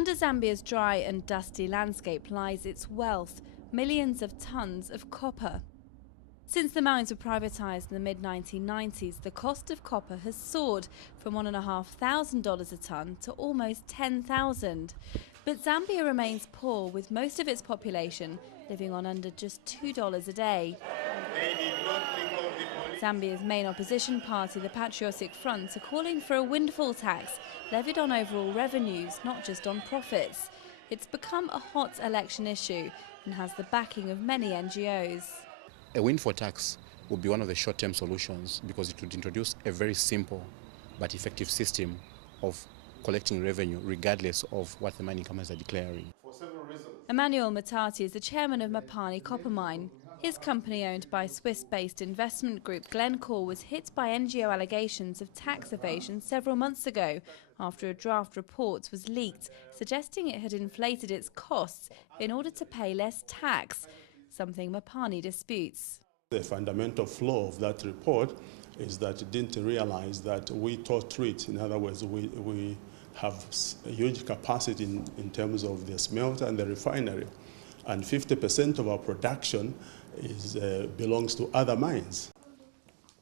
Under Zambia's dry and dusty landscape lies its wealth, millions of tons of copper. Since the mines were privatised in the mid-1990s, the cost of copper has soared from $1,500 a tonne to almost $10,000. But Zambia remains poor, with most of its population living on under just $2 a day. Zambia's main opposition party, the Patriotic Front, are calling for a windfall tax levied on overall revenues, not just on profits. It's become a hot election issue and has the backing of many NGOs. A windfall tax would be one of the short-term solutions because it would introduce a very simple but effective system of collecting revenue regardless of what the mining companies are declaring. For several reasons. Emmanuel Mutati is the chairman of Mopani copper mine. His company, owned by Swiss-based investment group Glencore, was hit by NGO allegations of tax evasion several months ago after a draft report was leaked suggesting it had inflated its costs in order to pay less tax, something Mopani disputes. The fundamental flaw of that report is that it didn't realize that we thought through it. In other words, we have a huge capacity in terms of the smelter and the refinery, and 50% of our production belongs to other mines.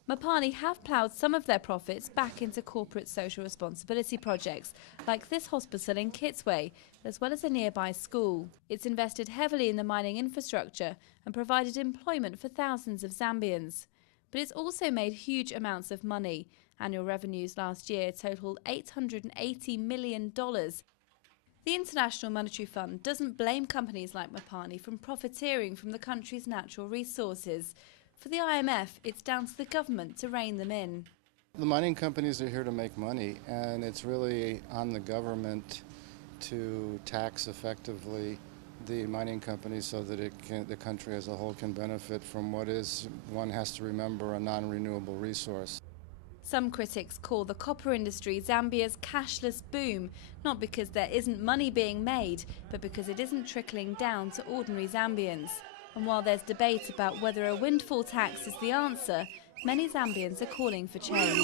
Mopani have ploughed some of their profits back into corporate social responsibility projects, like this hospital in Kitwe, as well as a nearby school. It's invested heavily in the mining infrastructure and provided employment for thousands of Zambians. But it's also made huge amounts of money. Annual revenues last year totaled $880 million. The International Monetary Fund doesn't blame companies like Mopani from profiteering from the country's natural resources. For the IMF, it's down to the government to rein them in. The mining companies are here to make money, and it's really on the government to tax effectively the mining companies so that the country as a whole can benefit from what is, one has to remember, a non-renewable resource. Some critics call the copper industry Zambia's cashless boom, not because there isn't money being made, but because it isn't trickling down to ordinary Zambians. And while there's debate about whether a windfall tax is the answer, many Zambians are calling for change.